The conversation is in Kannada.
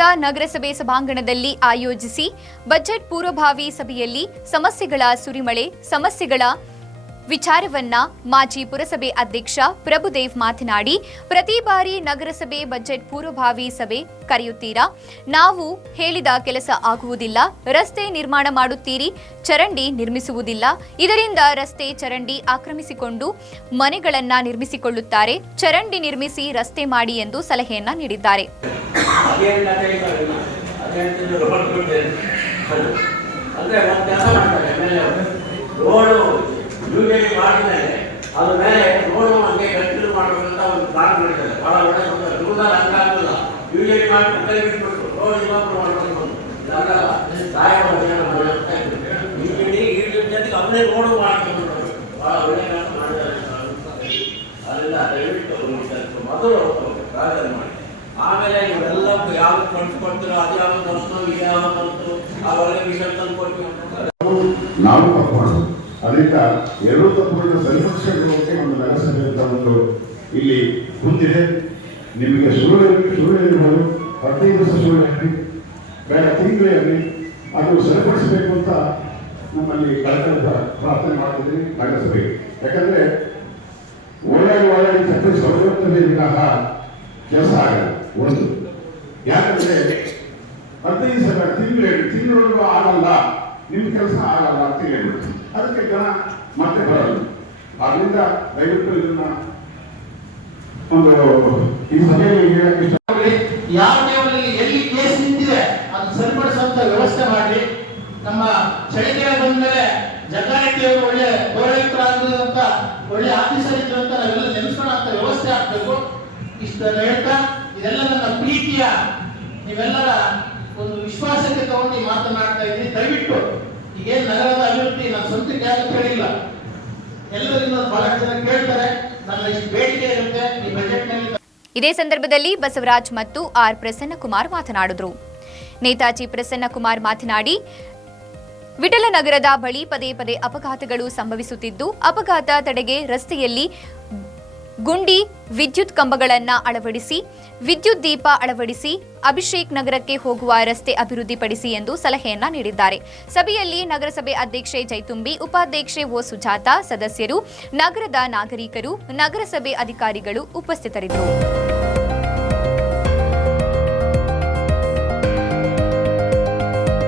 ನಗರದ ನಗರಸಭೆ ಸಭಾಂಗಣದಲ್ಲಿ ಆಯೋಜಿಸಿ ಬಜೆಟ್ ಪೂರ್ವಭಾವಿ ಸಭೆಯಲ್ಲಿ ಸಮಸ್ಯೆಗಳ ಸುರಿಮಳೆ ಸಮಸ್ಯೆಗಳ ವಿಚಾರವನ್ನ ಮಾಜಿ ಪುರಸಭೆ ಅಧ್ಯಕ್ಷ ಪ್ರಭುದೇವ್ ಮಾತನಾಡಿ, ಪ್ರತಿ ಬಾರಿ ನಗರಸಭೆ ಬಜೆಟ್ ಪೂರ್ವಭಾವಿ ಸಭೆ ಕರೆಯುತ್ತೀರಾ, ನಾವು ಹೇಳಿದ ಕೆಲಸ ಆಗುವುದಿಲ್ಲ, ರಸ್ತೆ ನಿರ್ಮಾಣ ಮಾಡುತ್ತೀರಿ, ಚರಂಡಿ ನಿರ್ಮಿಸುವುದಿಲ್ಲ, ಇದರಿಂದ ರಸ್ತೆ ಚರಂಡಿ ಆಕ್ರಮಿಸಿಕೊಂಡು ಮನೆಗಳನ್ನ ನಿರ್ಮಿಸಿಕೊಳ್ಳುತ್ತಾರೆ, ಚರಂಡಿ ನಿರ್ಮಿಸಿ ರಸ್ತೆ ಮಾಡಿ ಎಂದು ಸಲಹೆಯನ್ನ ನೀಡಿದ್ದಾರೆ. ಯೂನಿಯನ್ ಮಾಡಿದರೆ ಅದ್ರ ಮೇಲೆ ರೋಡ್ ಹಂಗೆ ಕಂಟಿನ್ಯೂ ಮಾಡಬೇಕಂತ ಒಂದು ಪ್ಲಾನ್ ಮಾಡಿದ್ದಾರೆ. ಭಾಳ ಒಳ್ಳೆ ರೂಲ್ನಲ್ಲಿ ಹಂಗಾಗಲ್ಲ. ಯೂನಿಯನ್ ಮಾಡಿ ಕೈ ಬಿಟ್ಬಿಟ್ಟು ರೋಡ್ ಇನ್ನೊಬ್ರು ಮಾಡ್ಕೊಂಡು ಆಗಲ್ಲ. ಸಾಯಬಾರ ಈ ಜೊತೆಗೆ ಅವನೇ ರೋಡು ಮಾಡ್ಕೊಂಡು ಭಾಳ ಒಳ್ಳೆ ಕೆಲಸ ಮಾಡಿದ್ದಾರೆ. ಅದರಿಂದ ದಯವಿಟ್ಟು ಮೊದಲು ರಾಜಧಾನಿ ಮಾಡಿ, ಆಮೇಲೆ ಇವೆಲ್ಲ ಯಾವ್ದು ಫಂಡ್ಸ್ ಕೊಡ್ತೀರೋ ಅದು ಯಾವ್ದು ಬಂತು ಇದು ಯಾವ್ದು ಬಂತು ಆ ಒಳ್ಳೆ ವಿಷಯ ತಂದು ಕೊಡ್ತೀವಿ ನಾವು ತಪ್ಪಿಕೊಂಡು ಅದರಿಂದ ಎರಡೂ ತಪ್ಪುಗಳನ್ನ ಸರಿಪಡಿಸೋಕೆ ಒಂದು ನಗರಸಭೆ ಅಂತ ಒಂದು ಇಲ್ಲಿ ಕುಂತಿದೆ. ನಿಮಗೆ ಸುಳ್ಳು ಇರ್ಬೋದು, 15 ದಿವಸ ಸುಳ್ಳು ಆಗಲಿ, ಬೇಡ ತಿಂಗಳೇ ಆಗಲಿ, ಅದು ಸರಿಪಡಿಸಬೇಕು ಅಂತ ನಮ್ಮಲ್ಲಿ ಕಳೆದ ಪ್ರಾರ್ಥನೆ ಮಾಡ್ತಿದ್ದೀವಿ ನಗರಸಭೆ. ಯಾಕಂದರೆ ಓಡಾಡಿ ಚಪ್ಪಲಿ ಸೌಲಭ್ಯದಲ್ಲಿ ವಿನಃ ಕೆಲಸ ಆಗಲ್ಲ. ಒಂದು ಯಾಕಂದರೆ 15 ದಿವಸ ತಿಂಗಳೊಳಗೂ ಆಗಲ್ಲ, ನಿಮ್ಮ ಕೆಲಸ ಆಗಲ್ಲ ಅಂತ ಹೇಳ್ಬಿಟ್ಟು ಅದಕ್ಕೆ ಜನ ಮತ್ತೆ ಬರಲ್ಲ. ಆದ್ರಿಂದ ದಯವಿಟ್ಟು ಇದನ್ನ ಒಂದು ಈ ಸಭೆಯಲ್ಲಿ ಹೇಳಕ್ಕೆ ಯಾವ ಟೈಮಲ್ಲಿ ಎಲ್ಲಿ ಕೇಸ್ ನಿಂತಿದೆ ಅದು ಸರಿಪಡಿಸುವಂತ ವ್ಯವಸ್ಥೆ ಮಾಡಿ, ನಮ್ಮ ಚಳಿಗಾಲ ಬಂದ್ಮೇಲೆ ಜಗ್ಗಾರೆಡ್ಡಿ ಅವರು ಒಳ್ಳೆ ಪೌರಾಯುಕ್ತರಾಗಿರುವಂತ ಒಳ್ಳೆ ಆಫೀಸರ್ ಇದ್ರು ಅಂತ ನಾವೆಲ್ಲ ನೆನೆಸ್ಕೊಳ್ಳೋಂಥ ವ್ಯವಸ್ಥೆ ಆಗ್ಬೇಕು. ಇಷ್ಟೆಲ್ಲ ಹೇಳ್ತಾ ಇದೆಲ್ಲ ನನ್ನ ಪ್ರೀತಿಯ ನೀವೆಲ್ಲರ ಒಂದು ವಿಶ್ವಾಸಕ್ಕೆ ತಗೊಂಡು ಮಾತನಾಡ್ತಾ ಇದ್ದೀನಿ. ದಯವಿಟ್ಟು ಈಗೇನು ನಗರದ ಅಭಿವೃದ್ಧಿ ನನ್ನ ಸ್ವಂತಕ್ಕೆ ಯಾರು ಕೇಳಿಲ್ಲ, ಎಲ್ಲರಿಂದ ಬಹಳಷ್ಟು ಜನ ಕೇಳ್ತಾರೆ, ನನ್ನ ಇಷ್ಟು ಬೇಡಿಕೆ ಇರುತ್ತೆ ಈ ಬಜೆಟ್ನಲ್ಲಿ. ಇದೇ ಸಂದರ್ಭದಲ್ಲಿ ಬಸವರಾಜ್ ಮತ್ತು ಆರ್ ಪ್ರಸನ್ನಕುಮಾರ್ ಮಾತನಾಡಿದರು. ನೇತಾಜಿ ಪ್ರಸನ್ನಕುಮಾರ್ ಮಾತನಾಡಿ, ವಿಠಲನಗರದ ಬಳಿ ಪದೇ ಪದೇ ಅಪಘಾತಗಳು ಸಂಭವಿಸುತ್ತಿದ್ದು, ಅಪಘಾತ ತಡೆಗೆ ರಸ್ತೆಯಲ್ಲಿ ಗುಂಡಿ ವಿದ್ಯುತ್ ಕಂಬಗಳನ್ನು ಅಳವಡಿಸಿ, ವಿದ್ಯುತ್ ದೀಪ ಅಳವಡಿಸಿ, ಅಭಿಷೇಕ್ ನಗರಕ್ಕೆ ಹೋಗುವ ರಸ್ತೆ ಅಭಿವೃದ್ಧಿಪಡಿಸಿ ಎಂದು ಸಲಹೆಯನ್ನ ನೀಡಿದ್ದಾರೆ. ಸಭೆಯಲ್ಲಿ ನಗರಸಭೆ ಅಧ್ಯಕ್ಷೆ ಜೈತುಂಬಿ, ಉಪಾಧ್ಯಕ್ಷೆ ಓ ಸುಜಾತ, ಸದಸ್ಯರು, ನಗರದ ನಾಗರಿಕರು, ನಗರಸಭೆ ಅಧಿಕಾರಿಗಳು ಉಪಸ್ಥಿತರಿದ್ದರು.